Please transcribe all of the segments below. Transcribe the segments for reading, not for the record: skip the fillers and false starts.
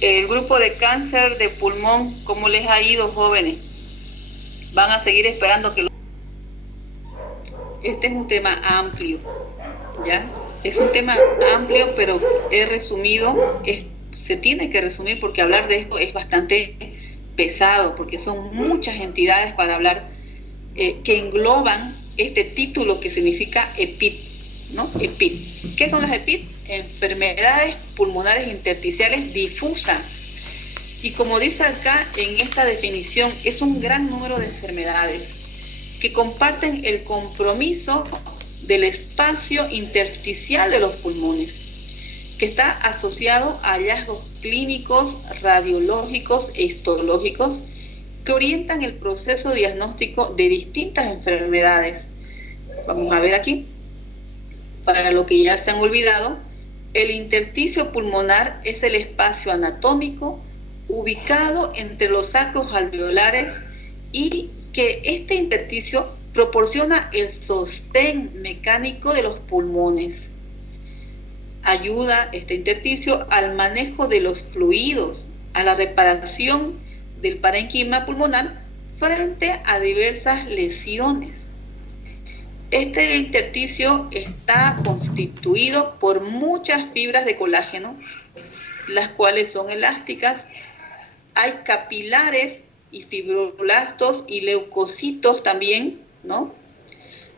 El grupo de cáncer de pulmón, ¿cómo les ha ido, jóvenes? ¿Van a seguir esperando que lo... Este es un tema amplio, ¿ya? Es un tema amplio, pero he resumido, se tiene que resumir porque hablar de esto es bastante pesado, porque son muchas entidades para hablar que engloban este título que significa EPID, ¿no? EPID. ¿Qué son las EPID? Enfermedades pulmonares intersticiales difusas. Y como dice acá en esta definición, es un gran número de enfermedades que comparten el compromiso del espacio intersticial de los pulmones, que está asociado a hallazgos clínicos, radiológicos e histológicos que orientan el proceso diagnóstico de distintas enfermedades. Vamos a ver aquí, para lo que ya se han olvidado, el intersticio pulmonar es el espacio anatómico ubicado entre los sacos alveolares y que este intersticio proporciona el sostén mecánico de los pulmones. Ayuda este intersticio al manejo de los fluidos, a la reparación del parénquima pulmonar frente a diversas lesiones. Este intersticio está constituido por muchas fibras de colágeno, las cuales son elásticas. Hay capilares y fibroblastos y leucocitos también, ¿no?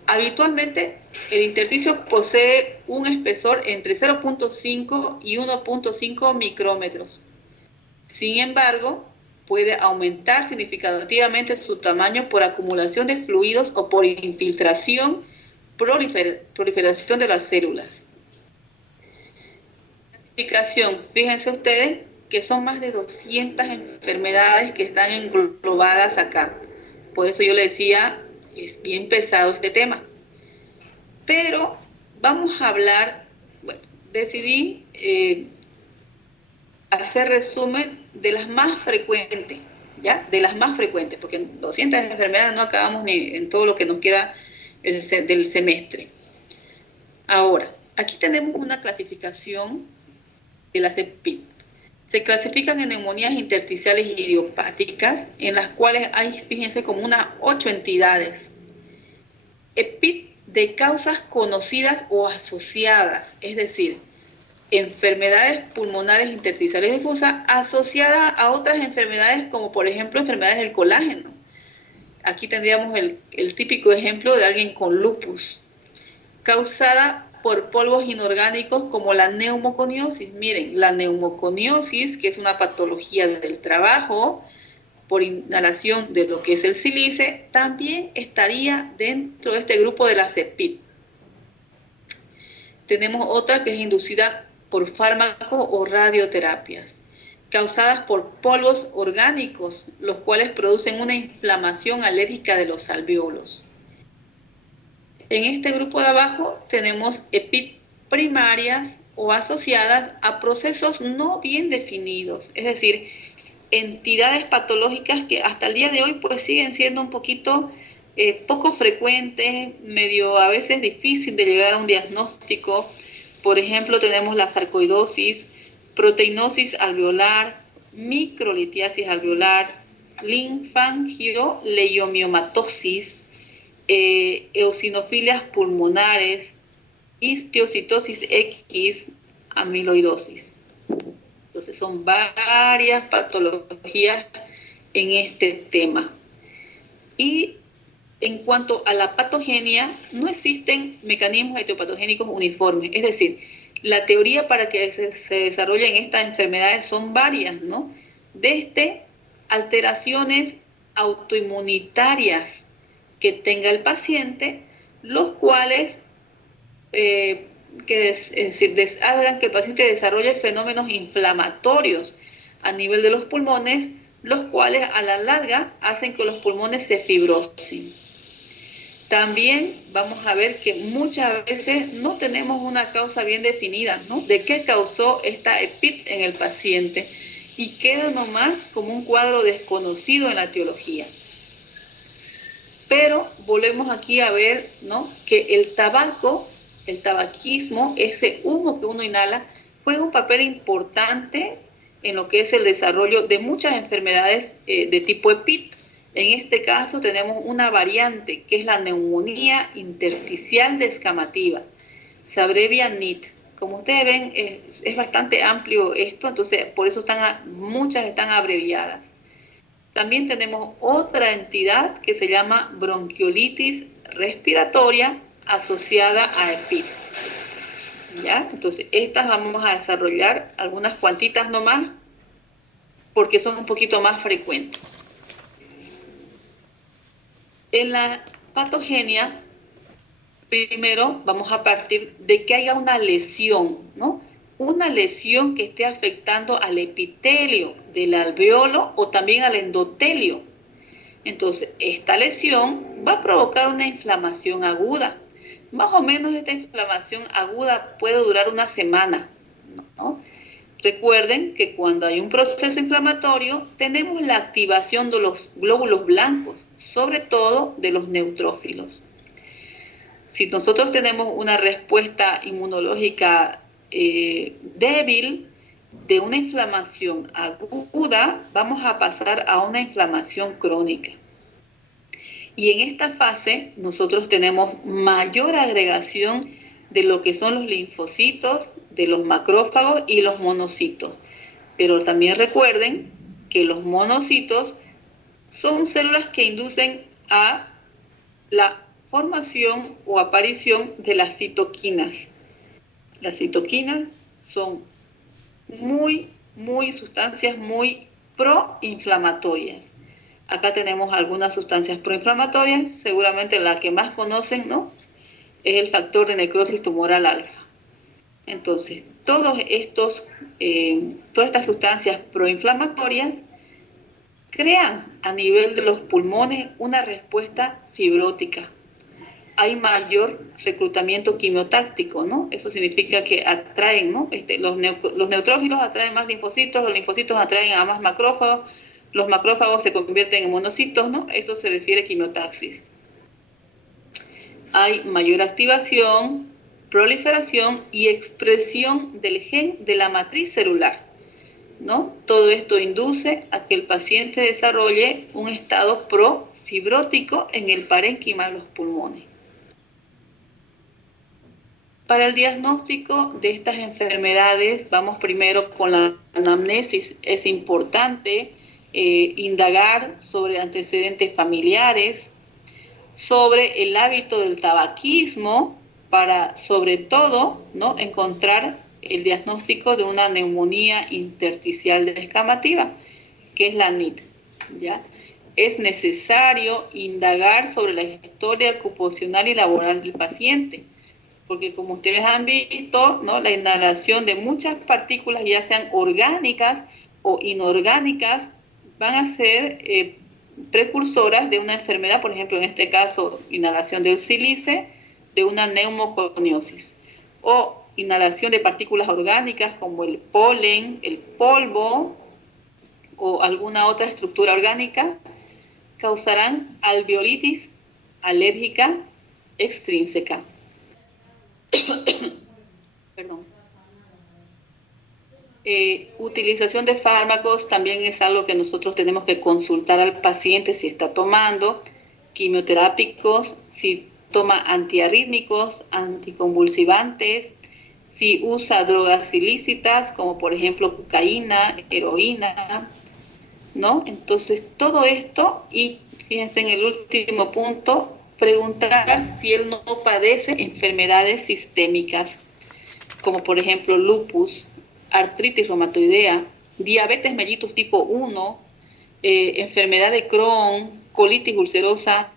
Habitualmente, el intersticio posee un espesor entre 0.5 y 1.5 micrómetros. Sin embargo, puede aumentar significativamente su tamaño por acumulación de fluidos o por infiltración, proliferación de las células. Fíjense ustedes que son más de 200 enfermedades que están englobadas acá. Por eso yo le decía, es bien pesado este tema. Pero vamos a hablar, bueno, decidí hacer resumen de las más frecuentes, ¿ya? De las más frecuentes, porque en 200 enfermedades no acabamos ni en todo lo que nos queda del semestre. Ahora, aquí tenemos una clasificación de las EPID. Se clasifican en neumonías intersticiales idiopáticas, en las cuales hay, fíjense, como unas 8 entidades. EPID de causas conocidas o asociadas, es decir, enfermedades pulmonares intersticiales difusas asociadas a otras enfermedades como por ejemplo enfermedades del colágeno. Aquí tendríamos el típico ejemplo de alguien con lupus, causada por polvos inorgánicos como la neumoconiosis. Miren, la neumoconiosis, que es una patología del trabajo por inhalación de lo que es el sílice, también estaría dentro de este grupo de las EPID. Tenemos otra que es inducida por fármacos o radioterapias, causadas por polvos orgánicos, los cuales producen una inflamación alérgica de los alvéolos. En este grupo de abajo tenemos EPID primarias o asociadas a procesos no bien definidos, es decir, entidades patológicas que hasta el día de hoy pues siguen siendo un poquito poco frecuentes, medio a veces difícil de llegar a un diagnóstico. Por ejemplo, tenemos la sarcoidosis, proteinosis alveolar, microlitiasis alveolar, linfangioleiomyomatosis, eosinofilias pulmonares, histiocytosis X, amiloidosis. Entonces son varias patologías en este tema. Y en cuanto a la patogenia, no existen mecanismos etiopatogénicos uniformes. Es decir, la teoría para que se desarrollen estas enfermedades son varias, ¿no? Desde alteraciones autoinmunitarias que tenga el paciente, los cuales hagan que el paciente desarrolle fenómenos inflamatorios a nivel de los pulmones, los cuales a la larga hacen que los pulmones se fibrosen. También vamos a ver que muchas veces no tenemos una causa bien definida, ¿no? De qué causó esta EPID en el paciente y queda nomás como un cuadro desconocido en la etiología. Pero volvemos aquí a ver, ¿no? Que el tabaco, el tabaquismo, ese humo que uno inhala, juega un papel importante en lo que es el desarrollo de muchas enfermedades de tipo EPIT. En este caso tenemos una variante que es la neumonía intersticial descamativa, se abrevia NIT. Como ustedes ven, es bastante amplio esto, entonces por eso muchas están abreviadas. También tenemos otra entidad que se llama bronquiolitis respiratoria asociada a EPIT. ¿Ya? Entonces, estas vamos a desarrollar algunas cuantitas nomás, porque son un poquito más frecuentes. En la patogenia, primero vamos a partir de que haya una lesión, ¿no? Una lesión que esté afectando al epitelio del alveolo o también al endotelio. Entonces, esta lesión va a provocar una inflamación aguda. Más o menos esta inflamación aguda puede durar una semana, ¿no? Recuerden que cuando hay un proceso inflamatorio, tenemos la activación de los glóbulos blancos, sobre todo de los neutrófilos. Si nosotros tenemos una respuesta inmunológica débil de una inflamación aguda, vamos a pasar a una inflamación crónica. Y en esta fase nosotros tenemos mayor agregación de lo que son los linfocitos, de los macrófagos y los monocitos. Pero también recuerden que los monocitos son células que inducen a la formación o aparición de las citoquinas. Las citoquinas son sustancias muy proinflamatorias. Acá tenemos algunas sustancias proinflamatorias, seguramente la que más conocen, ¿no?, es el factor de necrosis tumoral alfa. Entonces, todas estas sustancias proinflamatorias crean a nivel de los pulmones una respuesta fibrótica. Hay mayor reclutamiento quimiotáctico, ¿no? Eso significa que atraen, ¿no? Los neutrófilos atraen más linfocitos, los linfocitos atraen a más macrófagos, los macrófagos se convierten en monocitos, ¿no? Eso se refiere a quimiotaxis. Hay mayor activación, proliferación y expresión del gen de la matriz celular, ¿no? Todo esto induce a que el paciente desarrolle un estado profibrótico en el parénquima de los pulmones. Para el diagnóstico de estas enfermedades, vamos primero con la anamnesis. Es importante indagar sobre antecedentes familiares, sobre el hábito del tabaquismo, para sobre todo, ¿no?, encontrar el diagnóstico de una neumonía intersticial descamativa, que es la NIT, ¿ya? Es necesario indagar sobre la historia ocupacional y laboral del paciente, porque como ustedes han visto, ¿no?, la inhalación de muchas partículas, ya sean orgánicas o inorgánicas, van a ser precursoras de una enfermedad, por ejemplo, en este caso, inhalación del sílice, de una neumoconiosis, o inhalación de partículas orgánicas como el polen, el polvo o alguna otra estructura orgánica, causarán alveolitis alérgica extrínseca. Perdón. Utilización de fármacos también es algo que nosotros tenemos que consultar al paciente si está tomando quimioterápicos, si toma antiarrítmicos, anticonvulsivantes, si usa drogas ilícitas como por ejemplo cocaína, heroína, ¿no? Entonces todo esto, y fíjense en el último punto, preguntar si él no padece enfermedades sistémicas como por ejemplo lupus, artritis reumatoidea, diabetes mellitus tipo 1, enfermedad de Crohn, colitis ulcerosa,